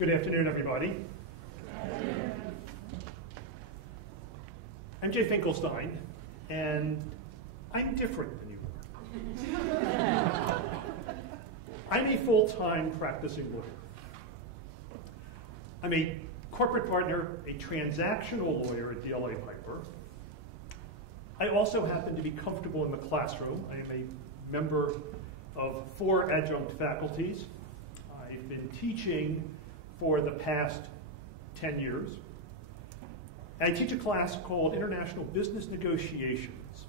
Good afternoon, everybody. I'm Jay Finkelstein, and I'm different than you are. I'm a full-time practicing lawyer. I'm a corporate partner, a transactional lawyer at DLA Piper. I also happen to be comfortable in the classroom. I am a member of 4 adjunct faculties. I've been teaching for the past 10 years. I teach a class called International Business Negotiations.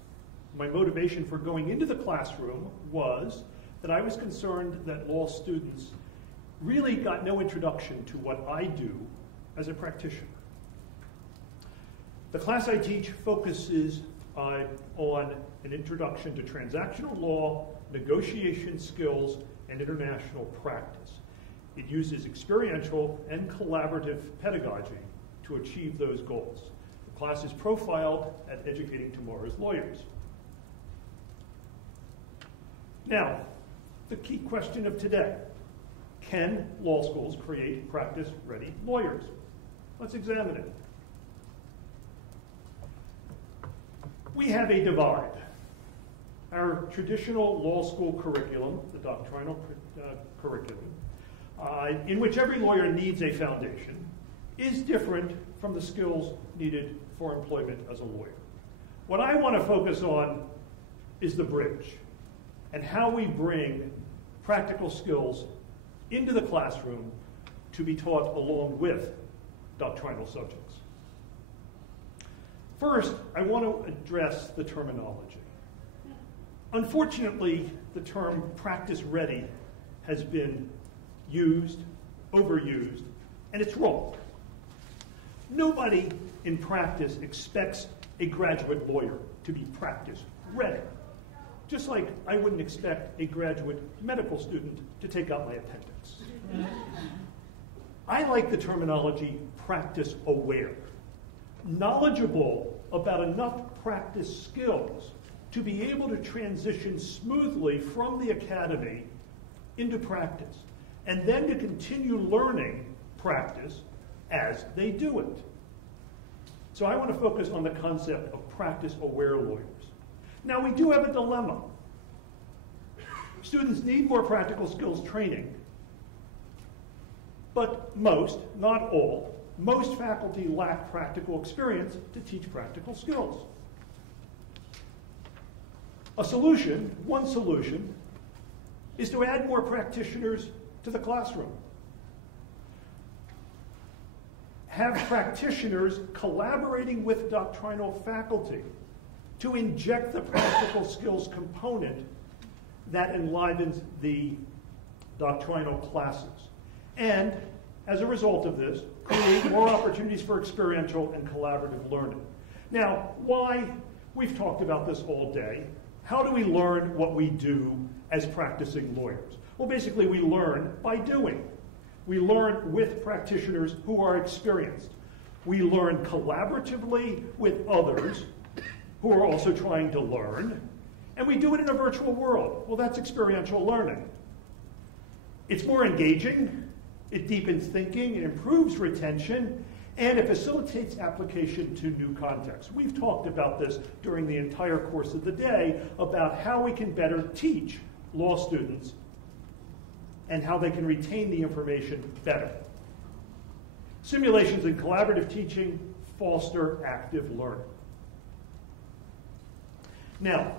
My motivation for going into the classroom was that I was concerned that law students really got no introduction to what I do as a practitioner. The class I teach focuses on an introduction to transactional law, negotiation skills, and international practice. It uses experiential and collaborative pedagogy to achieve those goals. The class is profiled at Educating Tomorrow's Lawyers. Now, the key question of today: can law schools create practice-ready lawyers? Let's examine it. We have a divide. Our traditional law school curriculum, the doctrinal curriculum, in which every lawyer needs a foundation, is different from the skills needed for employment as a lawyer. What I want to focus on is the bridge and how we bring practical skills into the classroom to be taught along with doctrinal subjects. First, I want to address the terminology. Unfortunately, the term practice-ready has been used, overused, and it's wrong. Nobody in practice expects a graduate lawyer to be practice-ready, just like I wouldn't expect a graduate medical student to take out my appendix. I like the terminology practice-aware, knowledgeable about enough practice skills to be able to transition smoothly from the academy into practice, and then to continue learning practice as they do it. So I want to focus on the concept of practice-aware lawyers. Now, we do have a dilemma. Students need more practical skills training, but most, not all, most faculty lack practical experience to teach practical skills. One solution, is to add more practitioners to the classroom. Have practitioners collaborating with doctrinal faculty to inject the practical skills component that enlivens the doctrinal classes. And as a result of this, create more opportunities for experiential and collaborative learning. Now, why? We've talked about this all day. How do we learn what we do as practicing lawyers? Well, basically, we learn by doing. We learn with practitioners who are experienced. We learn collaboratively with others who are also trying to learn. And we do it in a virtual world. Well, that's experiential learning. It's more engaging. It deepens thinking. It improves retention. And it facilitates application to new contexts. We've talked about this during the entire course of the day about how we can better teach law students and how they can retain the information better. Simulations and collaborative teaching foster active learning. Now,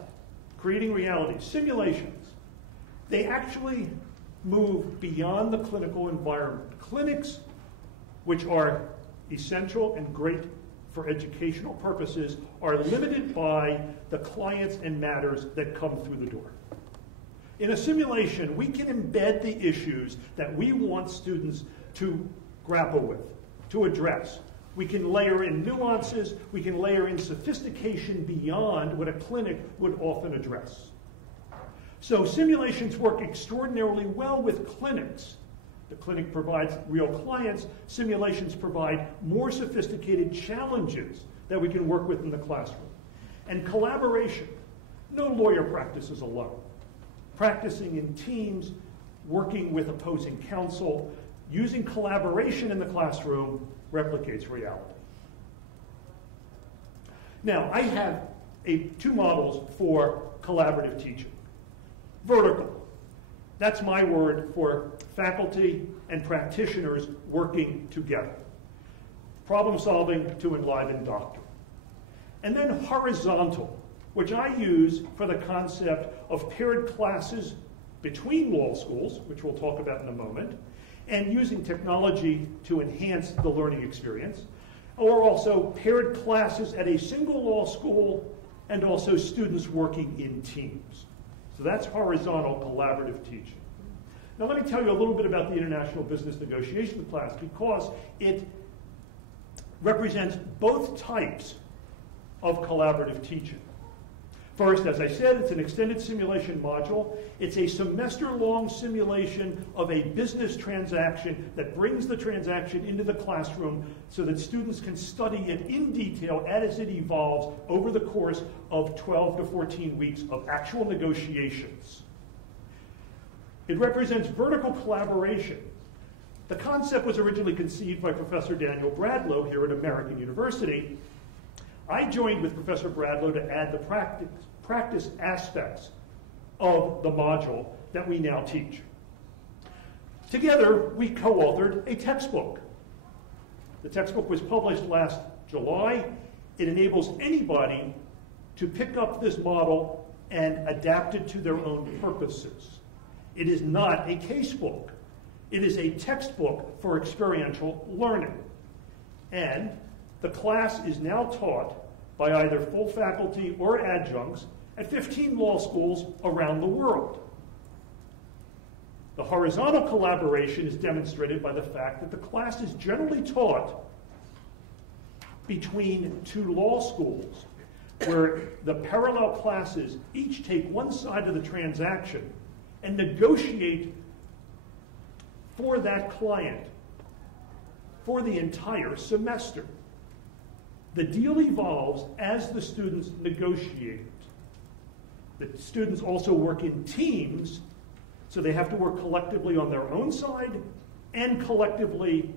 creating realities. Simulations, they actually move beyond the clinical environment. Clinics, which are essential and great for educational purposes, are limited by the clients and matters that come through the door. In a simulation, we can embed the issues that we want students to grapple with, to address. We can layer in nuances, we can layer in sophistication beyond what a clinic would often address. So simulations work extraordinarily well with clinics. The clinic provides real clients. Simulations provide more sophisticated challenges that we can work with in the classroom. And collaboration. No lawyer practices alone. Practicing in teams, working with opposing counsel, using collaboration in the classroom replicates reality. Now, I have two models for collaborative teaching. Vertical. That's my word for faculty and practitioners working together. Problem solving to enliven doctrine. And then horizontal, which I use for the concept of paired classes between law schools, which we'll talk about in a moment, and using technology to enhance the learning experience, or also paired classes at a single law school and also students working in teams. So that's horizontal collaborative teaching. Now let me tell you a little bit about the International Business Negotiation class because it represents both types of collaborative teaching. First, as I said, it's an extended simulation module. It's a semester-long simulation of a business transaction that brings the transaction into the classroom so that students can study it in detail as it evolves over the course of 12 to 14 weeks of actual negotiations. It represents vertical collaboration. The concept was originally conceived by Professor Daniel Bradlow here at American University. I joined with Professor Bradlow to add the practice aspects of the module that we now teach. Together, we co-authored a textbook. The textbook was published last July. It enables anybody to pick up this model and adapt it to their own purposes. It is not a casebook. It is a textbook for experiential learning. And the class is now taught by either full faculty or adjuncts at 15 law schools around the world. The horizontal collaboration is demonstrated by the fact that the class is generally taught between two law schools, where the parallel classes each take one side of the transaction and negotiate for that client for the entire semester. The deal evolves as the students negotiate. The students also work in teams, so they have to work collectively on their own side and collectively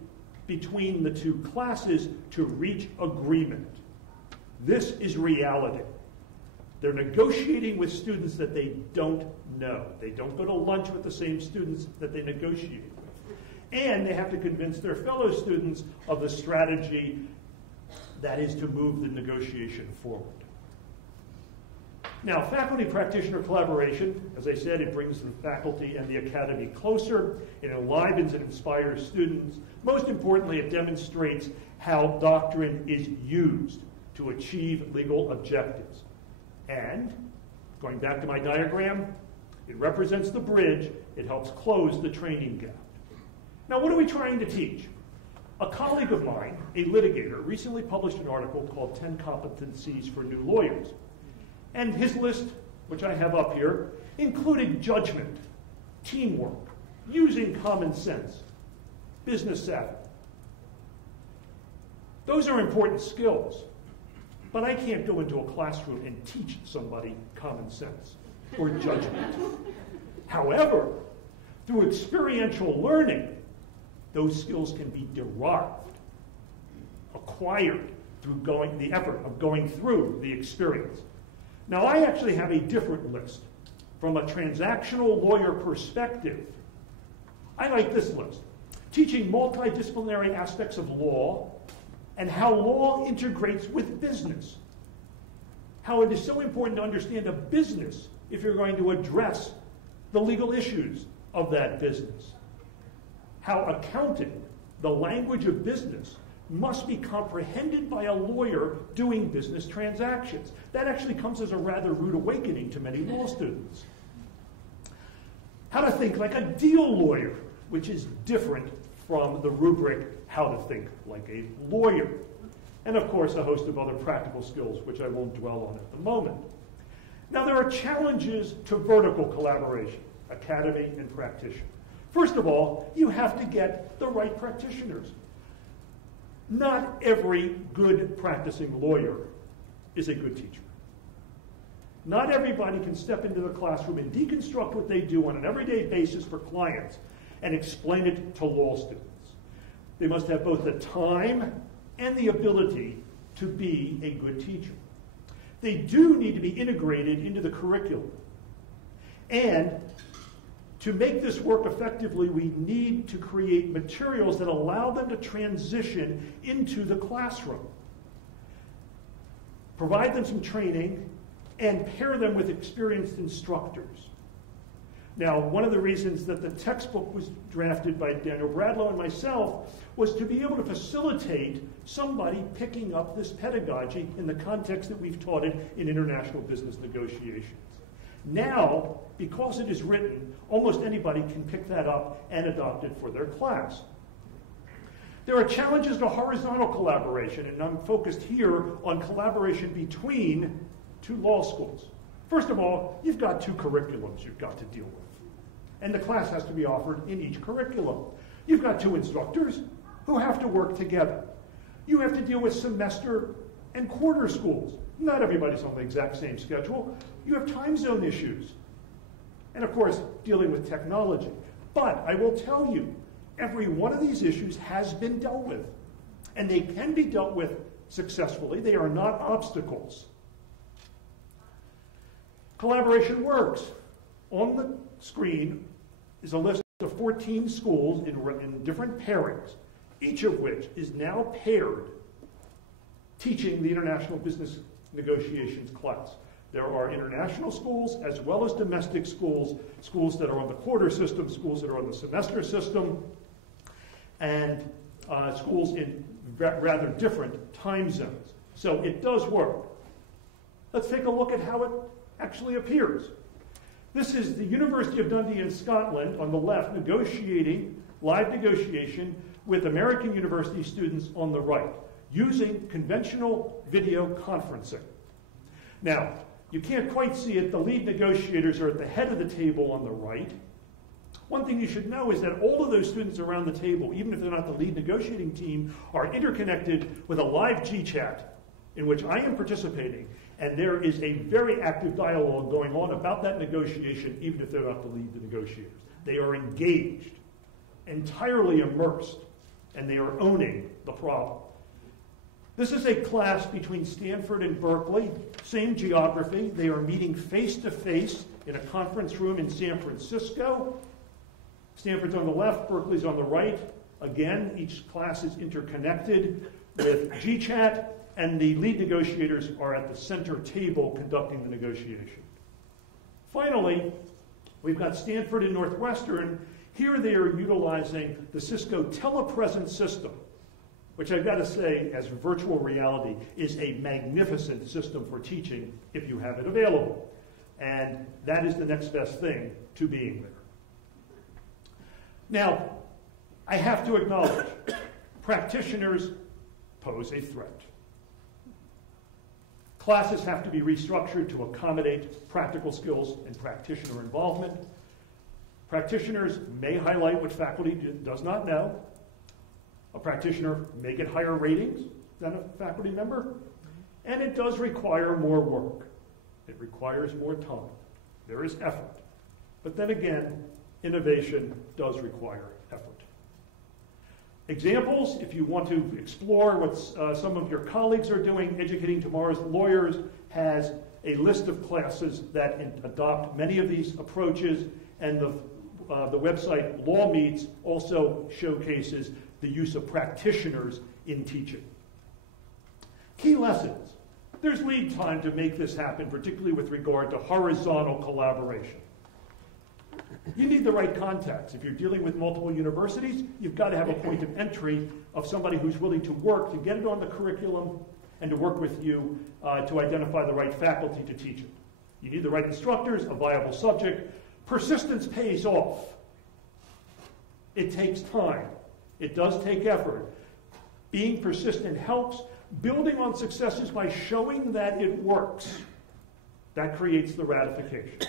between the two classes to reach agreement. This is reality. They're negotiating with students that they don't know. They don't go to lunch with the same students that they negotiate with. And they have to convince their fellow students of the strategy that is to move the negotiation forward. Now, faculty-practitioner collaboration, as I said, it brings the faculty and the academy closer. It enlivens and inspires students. Most importantly, it demonstrates how doctrine is used to achieve legal objectives. And, going back to my diagram, it represents the bridge. It helps close the training gap. Now, what are we trying to teach? A colleague of mine, a litigator, recently published an article called 10 Competencies for New Lawyers. And his list, which I have up here, included judgment, teamwork, using common sense, business savvy. Those are important skills, but I can't go into a classroom and teach somebody common sense or judgment. However, through experiential learning, those skills can be derived, acquired through the effort of going through the experience. Now, I actually have a different list. From a transactional lawyer perspective, I like this list. Teaching multidisciplinary aspects of law and how law integrates with business. How it is so important to understand a business if you're going to address the legal issues of that business. How accounting, the language of business, must be comprehended by a lawyer doing business transactions. That actually comes as a rather rude awakening to many law students. How to think like a deal lawyer, which is different from the rubric how to think like a lawyer. And of course, a host of other practical skills, which I won't dwell on at the moment. Now, there are challenges to vertical collaboration, academy and practitioner. First of all, you have to get the right practitioners. Not every good practicing lawyer is a good teacher. Not everybody can step into the classroom and deconstruct what they do on an everyday basis for clients and explain it to law students. They must have both the time and the ability to be a good teacher. They do need to be integrated into the curriculum. And to make this work effectively, we need to create materials that allow them to transition into the classroom. Provide them some training and pair them with experienced instructors. Now, one of the reasons that the textbook was drafted by Daniel Bradlow and myself was to be able to facilitate somebody picking up this pedagogy in the context that we've taught it in international business negotiations. Now, because it is written, almost anybody can pick that up and adopt it for their class. There are challenges to horizontal collaboration, and I'm focused here on collaboration between two law schools. First of all, you've got two curriculums you've got to deal with, and the class has to be offered in each curriculum. You've got two instructors who have to work together. You have to deal with semester and quarter schools. Not everybody's on the exact same schedule. You have time zone issues. And of course, dealing with technology. But I will tell you, every one of these issues has been dealt with. And they can be dealt with successfully. They are not obstacles. Collaboration works. On the screen is a list of 14 schools in different pairings, each of which is now paired teaching the international business negotiations class. There are international schools as well as domestic schools, schools that are on the quarter system, schools that are on the semester system, and schools in rather different time zones. So it does work. Let's take a look at how it actually appears. This is the University of Dundee in Scotland on the left negotiating, live negotiation with American university students on the right, using conventional video conferencing. Now, you can't quite see it. The lead negotiators are at the head of the table on the right. One thing you should know is that all of those students around the table, even if they're not the lead negotiating team, are interconnected with a live G-chat in which I am participating, and there is a very active dialogue going on about that negotiation, even if they're not the lead negotiators. They are engaged, entirely immersed, and they are owning the problem. This is a class between Stanford and Berkeley, same geography. They are meeting face-to-face in a conference room in San Francisco. Stanford's on the left, Berkeley's on the right. Again, each class is interconnected with GChat, and the lead negotiators are at the center table conducting the negotiation. Finally, we've got Stanford and Northwestern. Here they are utilizing the Cisco telepresence system, which I've got to say, as virtual reality, is a magnificent system for teaching if you have it available. And that is the next best thing to being there. Now, I have to acknowledge, practitioners pose a threat. Classes have to be restructured to accommodate practical skills and practitioner involvement. Practitioners may highlight what faculty does not know. A practitioner may get higher ratings than a faculty member, and it does require more work. It requires more time. There is effort. But then again, innovation does require effort. Examples, if you want to explore what some of your colleagues are doing, Educating Tomorrow's Lawyers has a list of classes that adopt many of these approaches, and the website Law Meets also showcases the use of practitioners in teaching. Key lessons. There's lead time to make this happen, particularly with regard to horizontal collaboration. You need the right contacts. If you're dealing with multiple universities, you've got to have a point of entry of somebody who's willing to work to get it on the curriculum and to work with you to identify the right faculty to teach it. You need the right instructors, a viable subject. Persistence pays off. It takes time. It does take effort. Being persistent helps. Building on successes by showing that it works, that creates the ratification.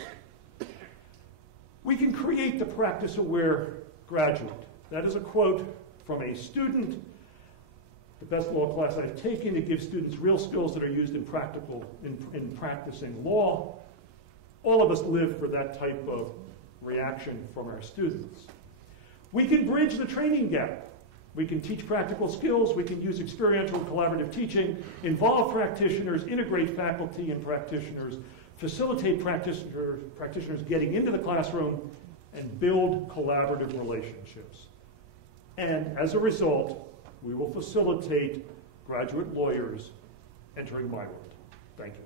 We can create the practice-aware graduate. That is a quote from a student. The best law class I've taken, it gives students real skills that are used in practicing law. All of us live for that type of reaction from our students. We can bridge the training gap. We can teach practical skills. We can use experiential and collaborative teaching, involve practitioners, integrate faculty and practitioners, facilitate practitioners getting into the classroom, and build collaborative relationships. And as a result, we will facilitate graduate lawyers entering my world. Thank you.